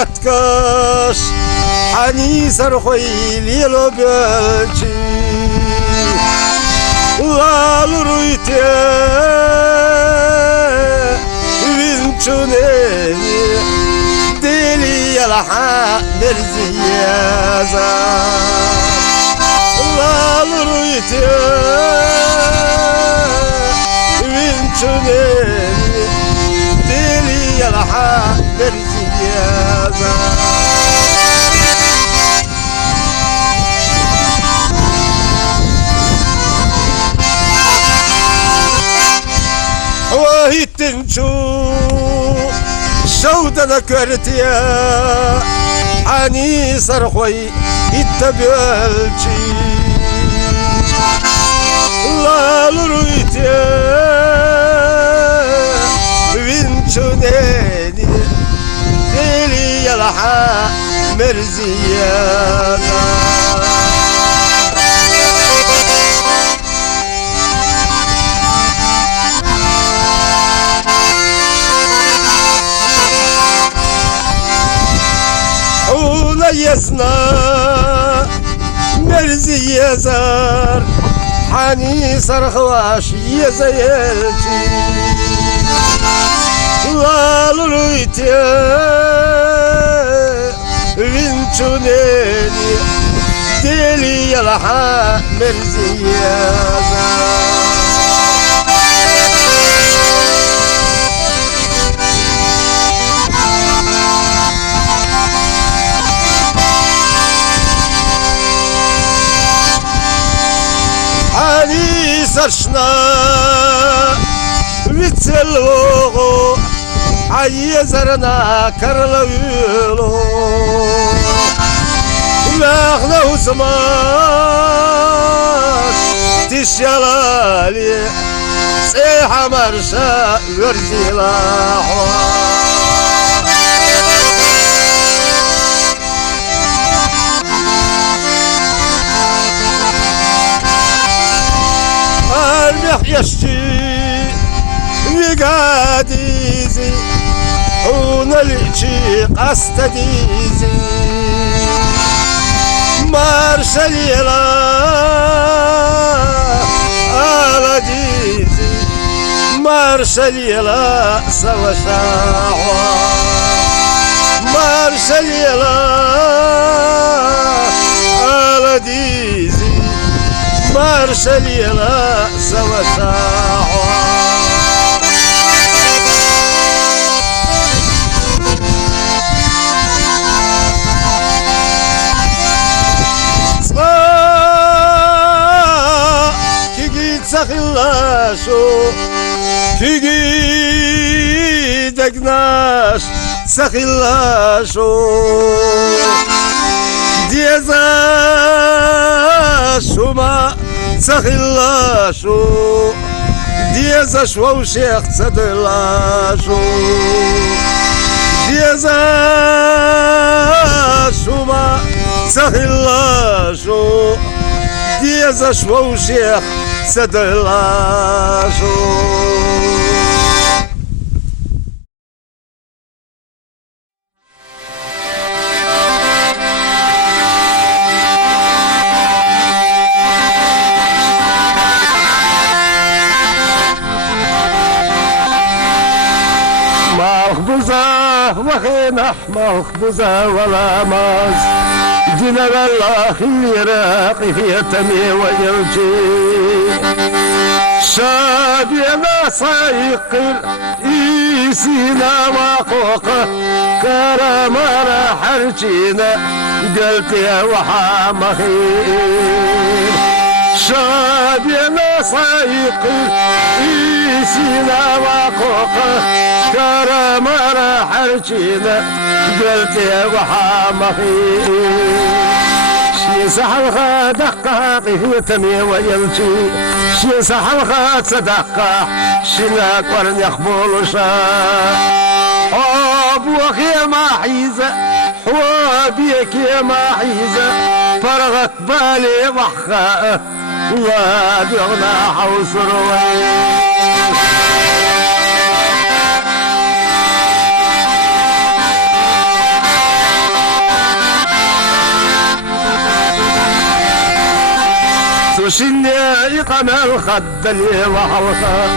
يتكاش حني سرخي ليلو بلشي لا لرويتي بنتوني ديلي يلحق مرزيازا لا لرويتي بنتوني ديلي يلحق مرزيازا وهي تنشو شودا ذكرتيا عني صرخوي يتبلشي لا لرويتيا بنشونيني ديلي يلحق مرزيانا يزنا مرزي يزار حاني صرخواش يزيلتي لا لرويتي بنتونيني ديلي يلحق مرزي يزار عني سرشنا بتسلوغو عيزرنا كرلويلو لاغنا وسماس تشيالالي سيحة مرشا ورزي لاحوا يشتي يقاديزي ونلجي قستديزي مارشليلا على ديزي مارشليلا سوا شاعوا مارشليلا على ديزي مارشليلا سوا شاعوا سخلاشو كي دقناش سخلاشو ديزاشو ما سخلاشو ديزاشو وشيخ تدلاشو ديزاشو ما سخلاشو ديزاشو وشيخ سدلاشو مخبوزة وخينح مخبوزة ولا ماز دينا الله يراقي في تمي ويرجي شابينا صايقل إيسينا وقوقه كرم حرجينا قلت يا وحام خير شابينا صايقل إيسينا وقوقه كرم حرجينا قلت يا وحام خير سحلخا دقا قيه تمي ويمشي شي سحلخا تصدقا شنا قرن يخبول شا حبوك يا ما حيزة حوابيك يا ما حيزة فرغت بالي وحخا واد يغنى حوس روي وشني يقم الخد اللي وحلقه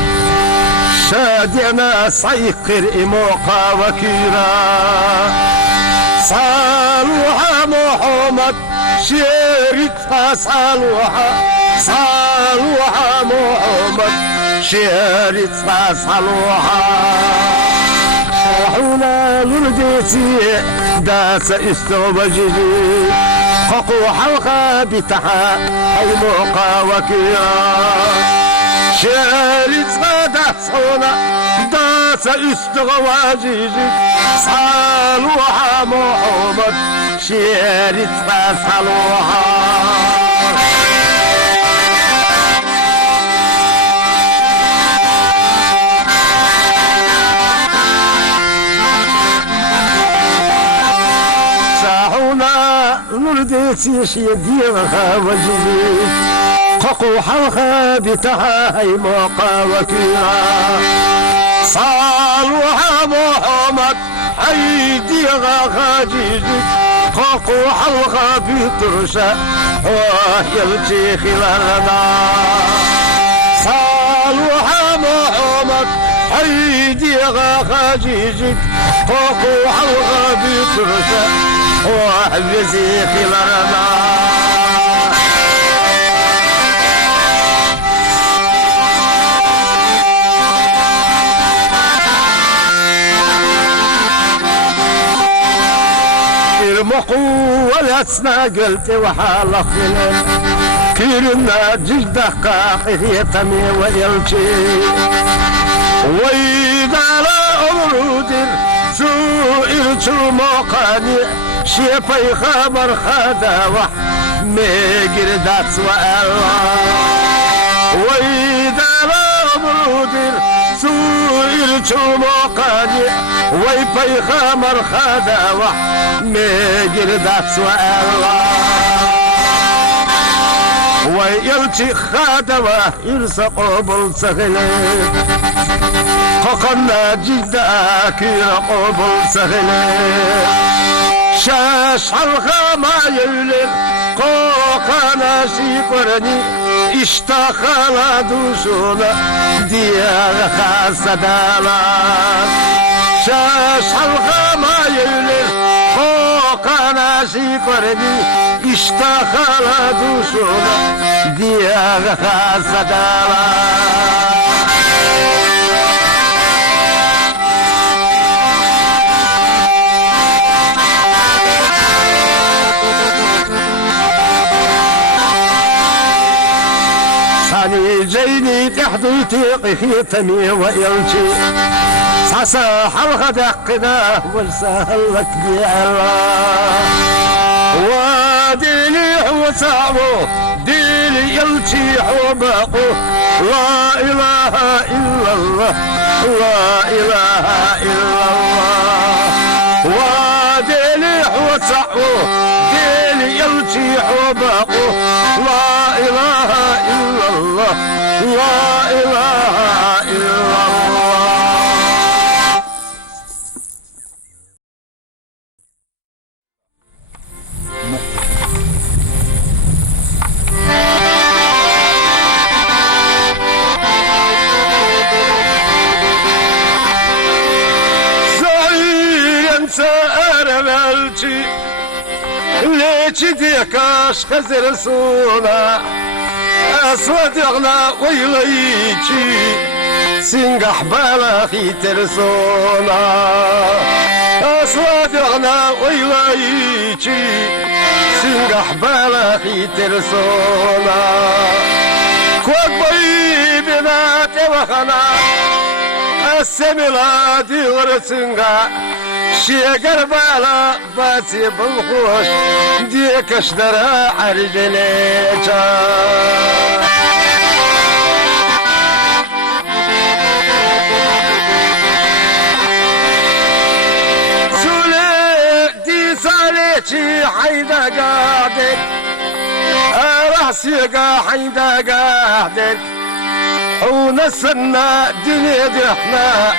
شادنا سيقر إموقا وكيرا صالوها محمد شيرتها صالوها محمد شيرتها صالوها شاحونا لرديتي داس استوبجي خقو حلقة بتحا أي موقع وكيرا شيرتها داسونا داس استغواجي صالوها محمد شيرتها صالوها نرديتي شيديها وجدي ققو حلقة بتها هي موقع وكيرا صالوها محمد أيديها خاجيجي ققو حلقة بترشا ويلتي خلالنا صالوها محمد أيديها خاجيجي ققو حلقة بترشا وحبسي خلالنا المقو والأسنا قلت وحالقنا كيرنا جلد قاقه تمي ويلشي وإذا لا أمرود سئلت موقاني شيبي خبر خداوح ميقردات وألا وإذا لا أمرود سئلت موقاني ويبي خبر خداوح ميقردات وألا ويلتي خداوح يرسقوا بالسخلي ققنا جداك يرقوا سهلي شاش حلقة ما يولد قوقنا شيقرني اشتخل دوشونا ديار خاصة دالا شاش حلقة ما يولد قوقنا شيقرني اشتخل دوشونا ديار خاصة دالا جيني تحضي تيقي تمي ويلشي ساسا حلقة دقنا والسهل لك الله وديني وسعبو ديني يلشي حباقو لا إله إلا الله لا إله إلا الله وديني وسعبو ديني يلشي حباقو لا إله إلا الله لا إله إلا الله زعيم سأر ملتي ليتي ديكاش خزر سونا أسود يغنى ويليتي سنقح بالاخي ترسونا أسود يغنى ويليتي سنقح بالاخي ترسونا كوك بي بنات وخنا السملا دي ورسنقا شيقر بالا باسي بالخوش ديك اشترى عرجليجا سولي دي ساليتي حيدا قاعدك راسيقا حيدا قاعدك ونسنا دنيا دحنا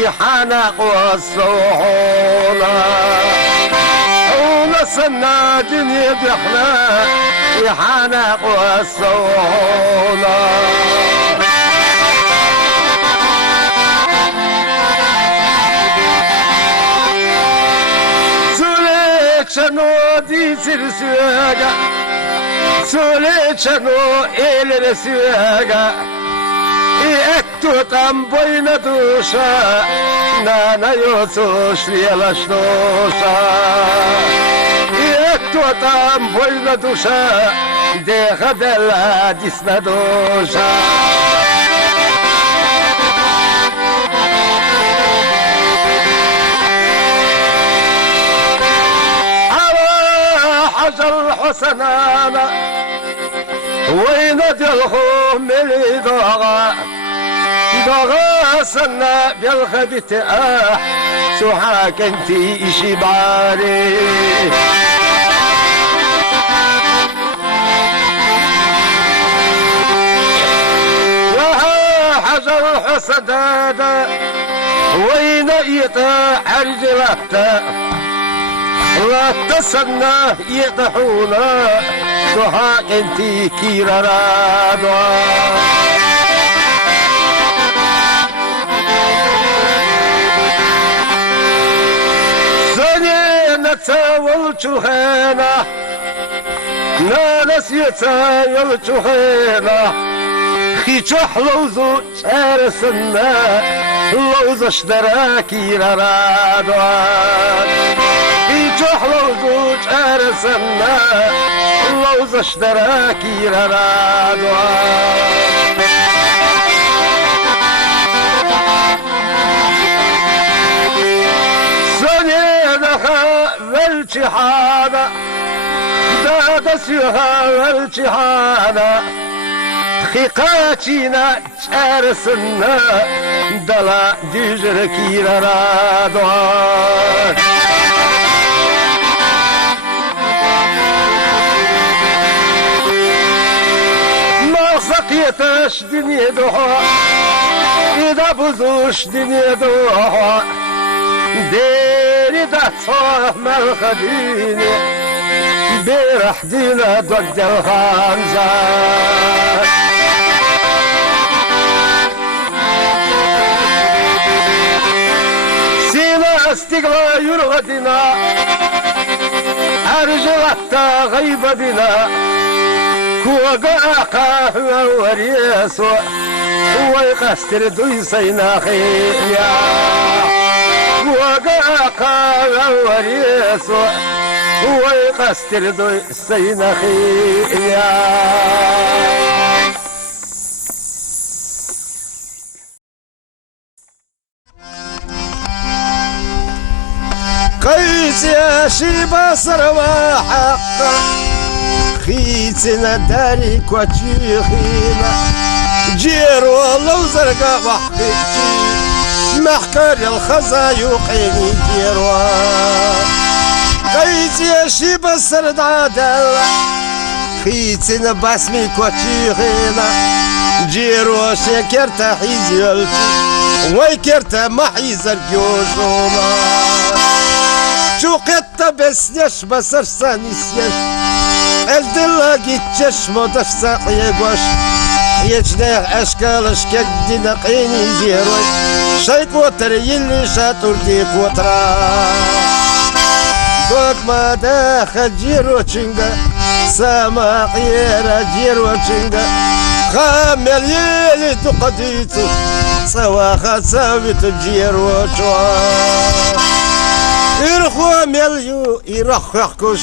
يحانق والصوحونا ونسنا دنيا دخنا يحانق والصونا شنو دي سرسوغا سولي شنو إلي سوغا إكتو تنبوين دوشا نانا يوسوش ليلاش دوشا إكتو تنبوين دوشا دي غدلا ديسنا دوشا حجر حسنانا وين دلهم اللي ضغى سنا بالخبيت سوحاك انتي اشي بعاري يا حجر حسنانا وين يطاع رجلته لا تسنى يطحونا سوحاك انتي كيرا رادوا سنين تاول شوهينا ناس يتاول شوهينا خيشح لوزو شارسنا لوزو اشترا كيرا رادوا جحلو زوج أرسلنا اللوز اشتراكي رادوا سنينها والجحانة دادسيها والجحانة خيقاتينا أرسلنا دلا ديجركي رادوا سقيتش دنيا دوها إذا بزوش دنيا دوها ديري دا تصوح مالخديني بيرح دينا ضد الخامزة سينا استقلا يرغدنا أرجلتا غيبة بنا وقاقا هو وريسو هو يقستر دويسينا خيليا وقاقا هو وريسو هو يقستر دويسينا خيليا قيس يا شيبة سروا حقا خيتنا داري كواتشي خينا جير والله وزرقا وحقيتي محكر الخزا يوقيني جيروا قيت يا شيبة سرد عدل خيتنا باسمي كواتشي خينا جيروا شكرتا حيزيلتي ويكرتا محيزر جوشوما شو قطة بس نش بسرسا نسيش الدلا جيتش مدش ساقي قوش يجناح اشكال شكد نقيني جيروي شيك وتر يلي شاتور ديك وترا دوك ما داخل جيرو تشنغا سما قيرا جيرو تشنغا خامل يلي تقديتو سواخا ساويت جيرو تشوا إرخو مليو إرخ يحكش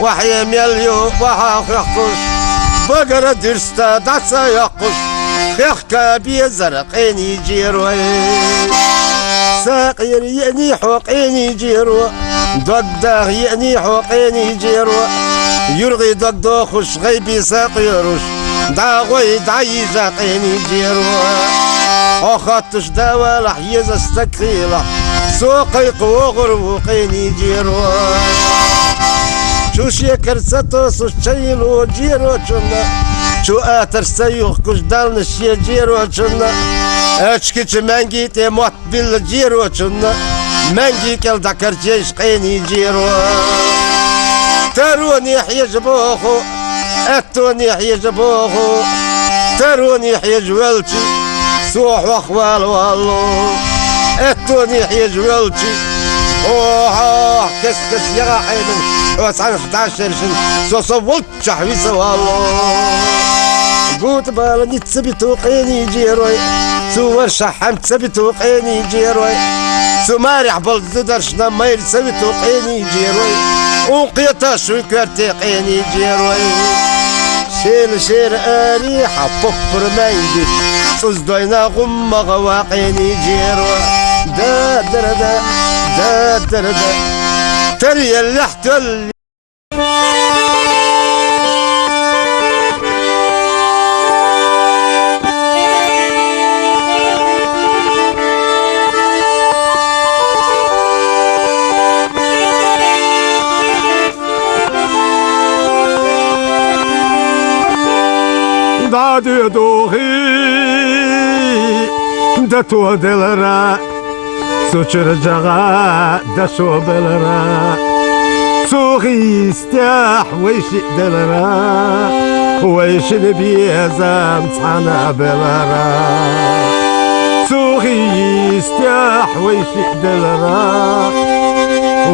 وحيا مليو وحاخ يحكش بقرة درستا دعسا يحكش خيخكا بيزرقيني جيروي ساقير يعني حوقيني جيرو دقداغ يعني حوقيني جيرو يرغي دقدوخش غيبي ساقيروش داغوي دعي زاقيني جيرو أخطش داوى لحيز استكخيلة سوقي قوغر وقيني جيرو شو شيكر ستوس وشيلو جيرو جنة شو آتر سيوخ كش دالن الشي جيرو جنة اشكيش مانجي تيموت بالجيرو جنة مانجي كل دكر جيش قيني جيرو تروني يجبوخو التوني يجبوخو تروني يجولتي سوح واخوال والله التوني يجولتي اوه كس يا حيمن وسعن 11 سنه صوت شحويسه والله قلت بالني تثبتوا قيني جيروي صور شحم تثبتوا قيني جيروي سمارع بلدرشنا ما يثبتوا قيني جيروي وقيتا شو كرتي قيني جيروي شير اريحه بكر ما يجي صدينا غم غواقيني جيروي دا تري اللحت دادو دوغي دتو دلرا سوچر جغا دشو بلرا سوغي استاح ويش دلرا ويش نبيزا مصحنا بلرا سوغي استاح ويش دلرا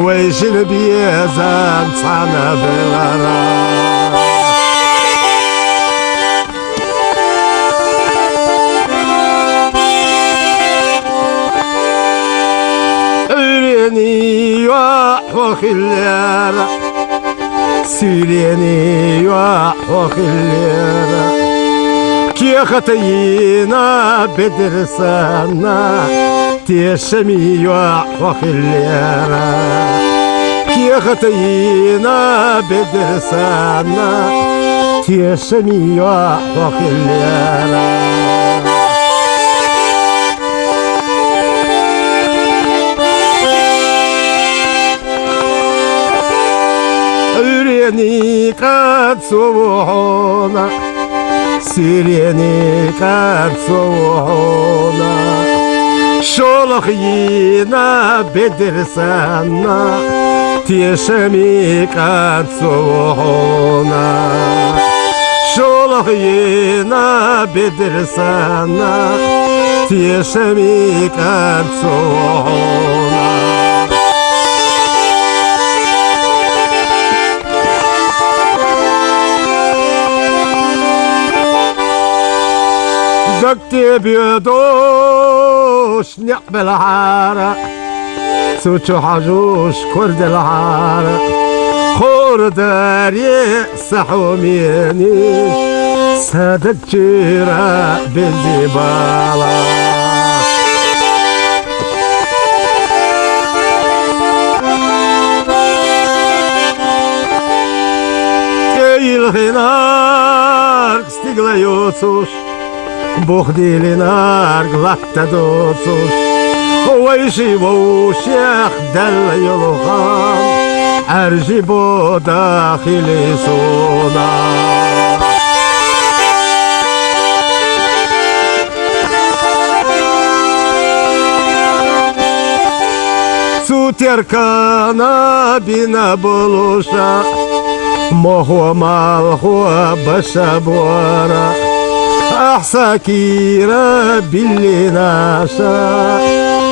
ويش نبيزا مصحنا بلرا وخلينا سيريني وخلينا كي خطينا بدرسنا تيشمي وخلينا كي خطينا بدرسنا تيشمي وخلينا سيريني قد صوحونا سيريني قد صوحونا شولخينا بدرسنا تيشمي قد صوحونا شولخينا بدرسنا تيشمي قد صوحونا دكتي بيدوش نقبل عارة سوتشو حجوش كرد العارة خور داري سحو مينيش سادة جيرة بالزبالة كي الغنار استقلى يوتوش بوخدي لنار غلطة دوتوش هو يجيبو شيخ دل يلغان أرجبو داخلي صونا سوت يركانا بنا بلوشا مهو مال هو بشابورا أحسا كيرا باللي ناشا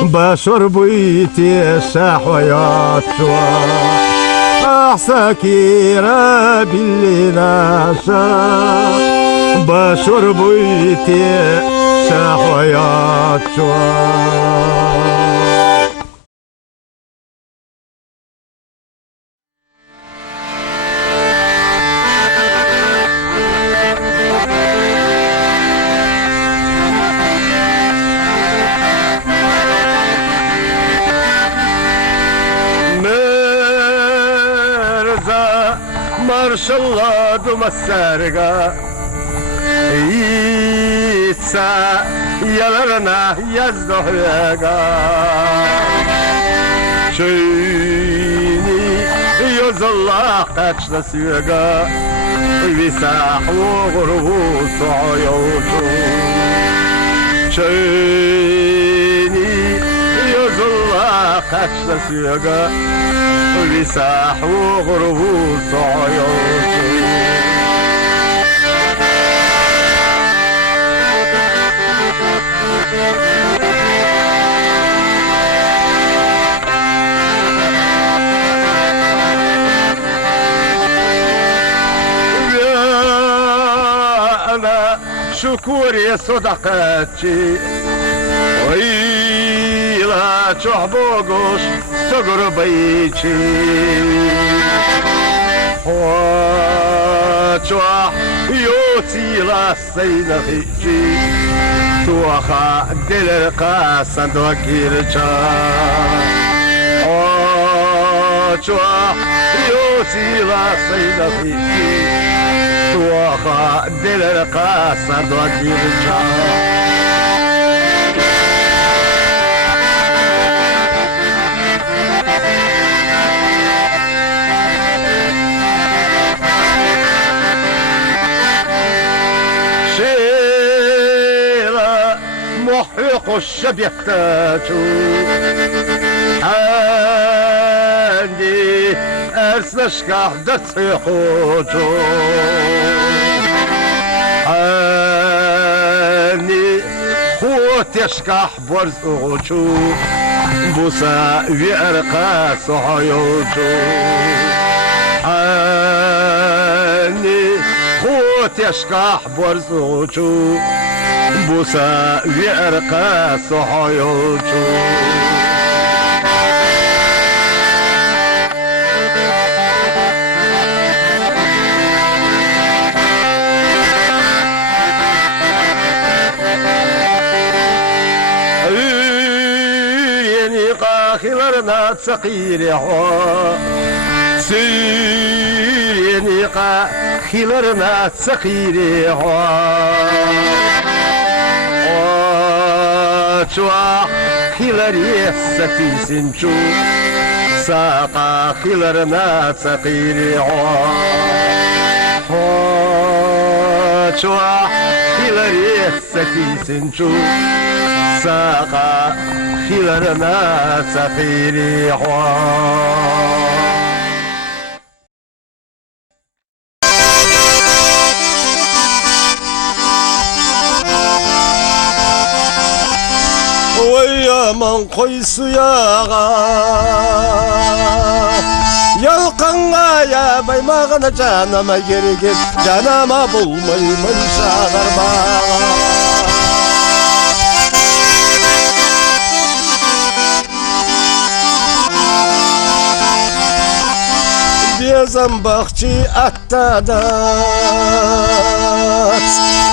بشر بيتي شاحويات شوا أحسا كيرا باللي ناشا بشر بيتي شاحويات شوا مارش الله دوم السرقة يتسا يلرنا يزدهيقا شيني يوز الله قاتشنا سيقا ويساح وغروس عيوتو شيني يوز الله قاتشنا سيقا ويساح وغربوس عيوش شكوري صدقاتي ويلا تحبوغوش تقربيتي وتوح يوتي لا سينغيتي توخا دلرقا صندوكيرتا وتوح يوتي لا سينغيتي توخا دلرقا صندوكيرتا محيق الشبيكتاتو عندي أرسلشكا دتسيقوتو عندي خوتشكا برزوتو بوسا ويرقا صحيوتو عندي خوتشكا برزوتو بوسا ويرقا صحيوتو خلرنا تسقيري سيريني قا خلرنا تسقيري شوا خلري ستي سنشو ساقا خلرنا تسقيري شوا خلري ستي سنشو ساقا خلرنا سفيري ويا من قيس يا يلقنا يا بي ما غنى جانا ما يرقد جانا ما بومي من شاغر زنبخچی اتداد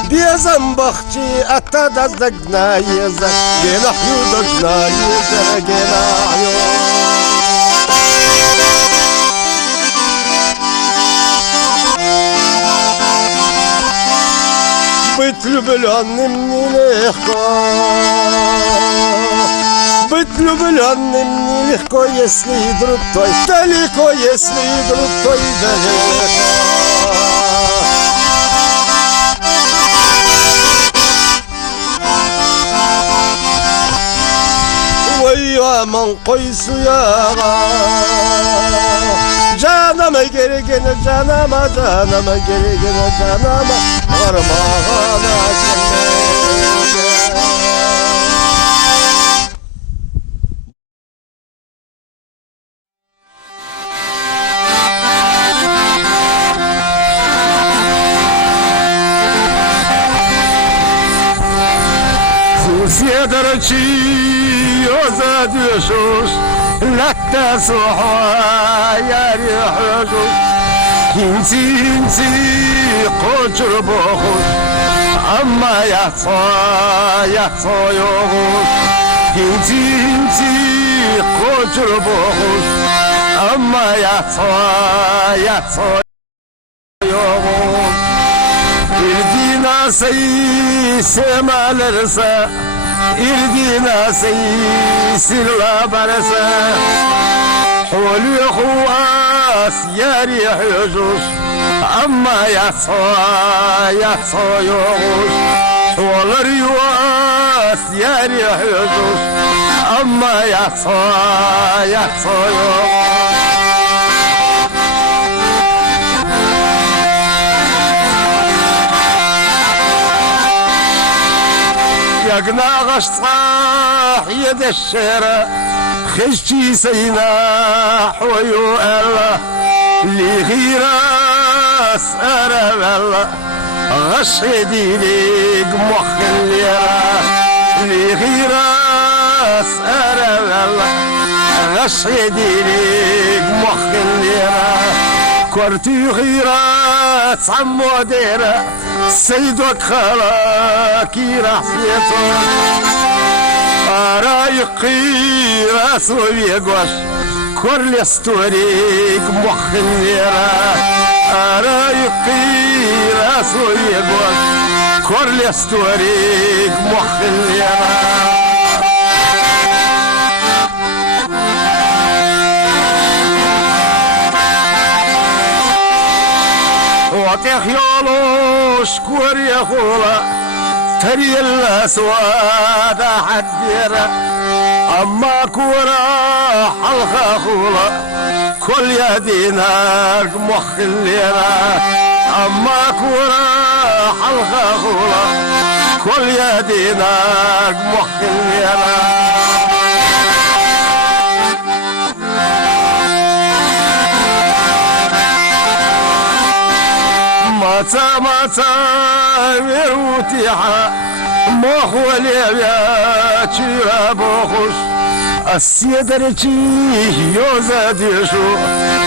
بیا زنبخچی اتداد دگنای زد گناحیو دگنای زد گناحیو быть влюбленным нелегко быть влюбленным нелегко, если и друг твой далеко, если и друг твой далеко. ويا من قيس يا جانم گرگن جانم جانم گرگن جانم غرمانا سيدرتي يوزاد يشوش لك صحا يا ريح يشوش انتي قجر بخوش اما يحصى يغوش انتي قجر بخوش اما يحصى يغوش إردينا سيسما لرسا إردينا سيسلا برسا حولي خواس يا ريح يجوش أما يحصى يغوش حول ريواس يا ريح يجوش أما يحصى يغوش يقنا غشطاح يد الشارع خشتي سيناح ويؤله اللي غيراس أرى الله غش يديليك مخ الليرة اللي غيراس أرى الله غش يديليك مخ الليرة كورتي غيرات عمو ديرة سيدك خلاكي رحفيته رايقي راسو يقوش كل استوريك مخ الليرة رايقي راسو يقوش كل استوريك مخ الليرة وطيخ يولو شكور يا خولا تري الاسواد حديرة اما كورا حلقة خولا كل يدينك مخ الليرة اما كورا حلقة خولا كل يدينك مخ الليرة متى مروتيحة مخو اليابياتي أبوخش السيدرتي يوزاديشو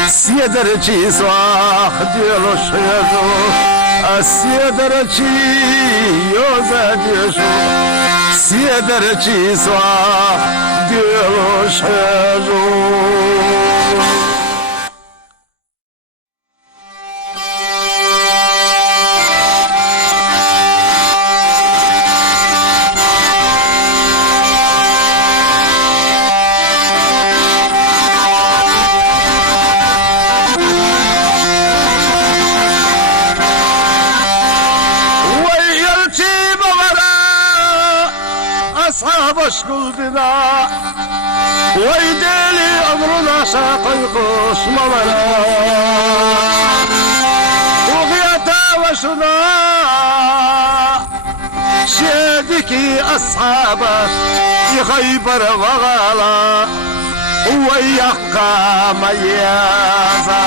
السيدرتي صاح ديالو شيزو السيدرتي يوزاديشو السيدرتي صاح ديالو شيزو أصحاب اشكل بنا ويديلي أمرنا شاقيقوش ممنا وغيتا وشنا شادكي أصحابك يخيبر وغالا ويقى ميازا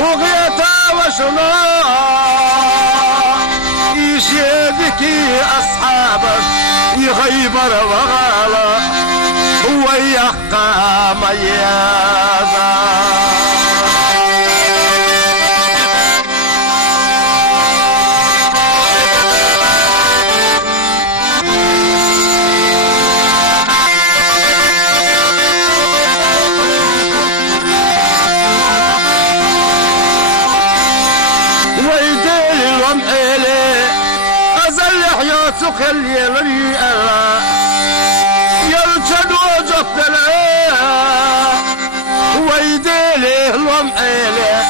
وغيتا وشنا يشيدكي أصحابك يغيبر وغالا ويقى ميازا خلي الريئة يلتد وجبتنا ويديله الومحيله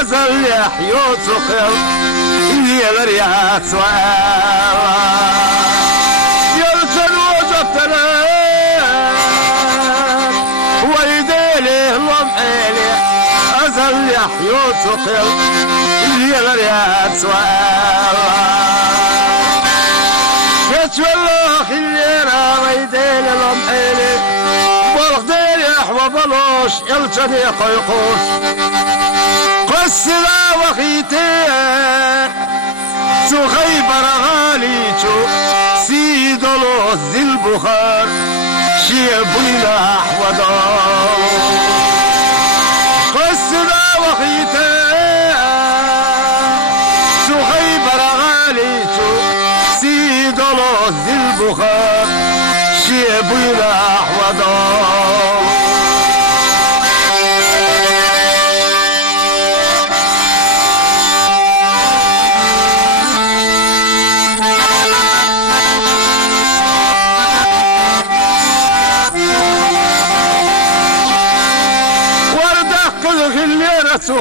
أزل يحيو تخل الريئة سوالا يلتد وجبتنا ويديله الومحيله أزل يحيو تخل الريئة سوالا والله خلينا ويدين الامحيلي والغدير يحوى بلوش يلتني قيقوش قصنا وخيتين سخيبر غاليتو سيدلو ذي البخار شيبنا احوى دار قصنا وخيتين سخيبر غاليتو سيدلو ذي البخار شيبنا احوى دار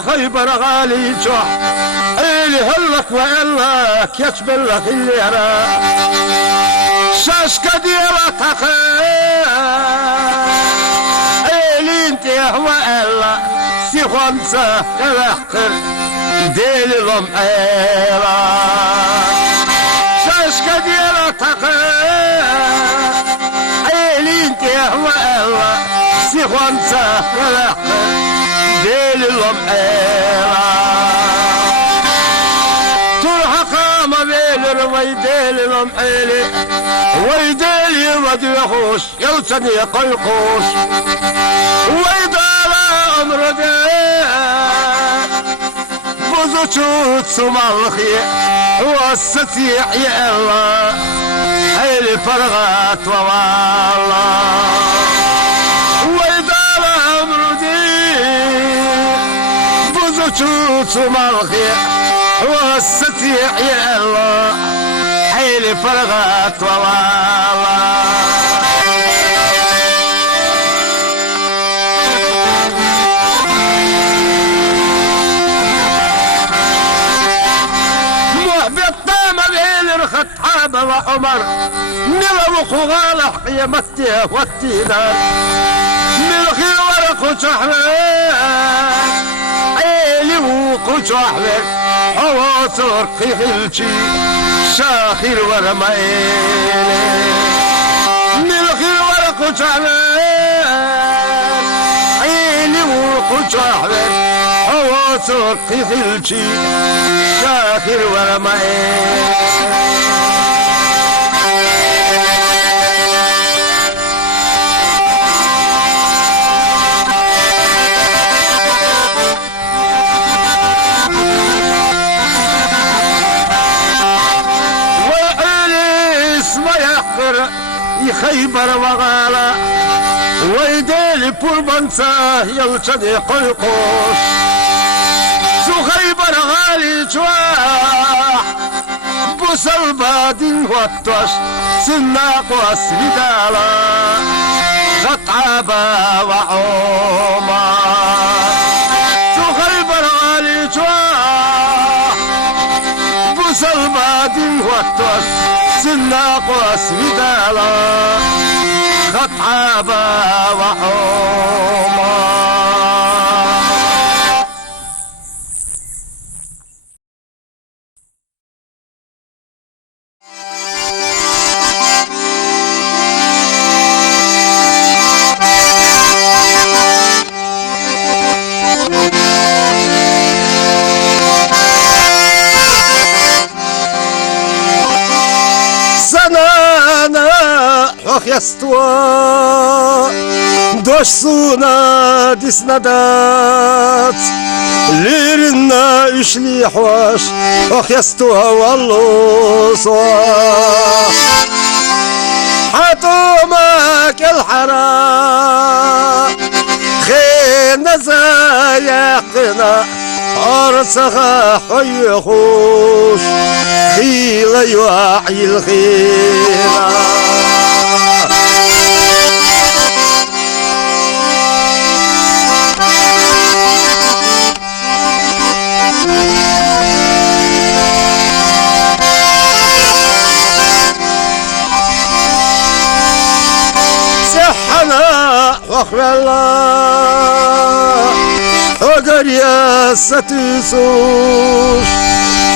خيبر غالي جح اللي هلك وإلك يجبل لك الليرة شاشكة ديالك اللي انت هو إلا سيخونسة كلاخر ديل الأمحيرة شاشكة ديالك عيلين تهوى سيخوان سهل ديل الأمحيرة ترحق ما بين الويديل الأمحيلي ويديل مديخوش يلتني قيقوش ويدال أمر ديل بزوجوت سمالخي والستيح يا الله حيلي فرغات والله ويدال أمر ديل بزوجوت سمالخي والستيح يا الله حيلي فرغات والله خطابة وعمر نلو خغالة قيمتي والتينار ملخي ورق شحبر عيلي وقو شحبر حواصر قيلشي شاخر ورميلي ملخي ورق شحبر عيلي وقو شحبر حواصر قيلشي شاخر ورميلي خيبر وغالا ويديلي بوربنسا يلشدي قيقوش سو خيبر غالي جواح بوسل بادين وطوش سناق واسفدالا غطعبا وعوما سو خيبر غالي جواح بوسل بادين وطوش سناق واسفدالا خطعبا وحوما Яства дождь суна диснадат лирина ишли хваш ох яства والله حطومك الحرام خينا زايقنا أرسخ حيخوش خيل يوعي الخيرة أخوة الله أقر يا ستيسوش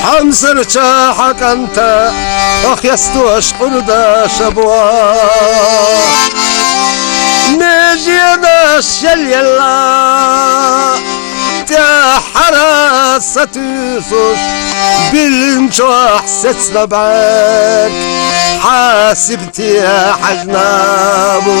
حمسر شاحك أنت أخ يستوش قردا شبوا نجينا الشل يلا تحرى ستيسوش بالمشوح ستنا بعد حاسبتي يا حجنابو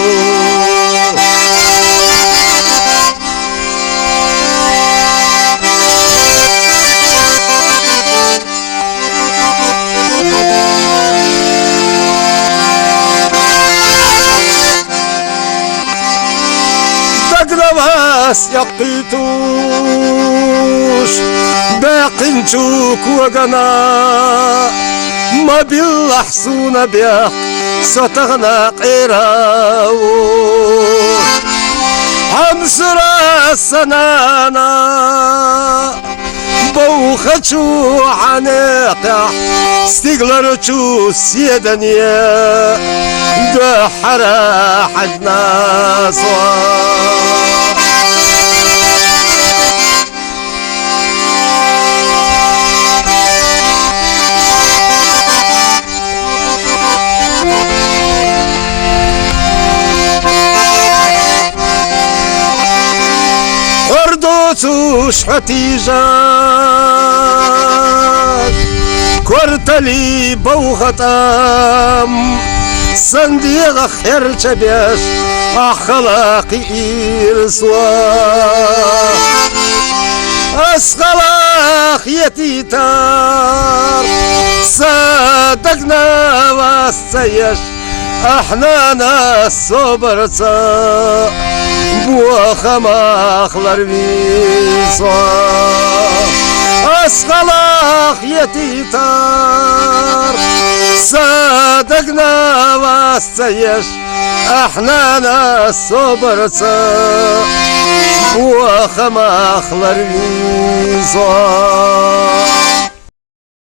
بس يقيتوش باقي نشوك وقنا ما بالحصون بيق ستغنى قيراو حمسر السنانا بوختشو عناقع استقلرتشو سيدانيا دحرا حجنا صوار توش حتيجات كورتلي بوغتام صنديق خير تبيش أخلاقي إرسوا أسخلاق يتيتار صدقنا والسيش احنا ناس صبرتا بوخماخلر بيصوا أسخلاق يتيتار صدقنا والسيش احنا ناس صبرتا بوخماخلر بيصوا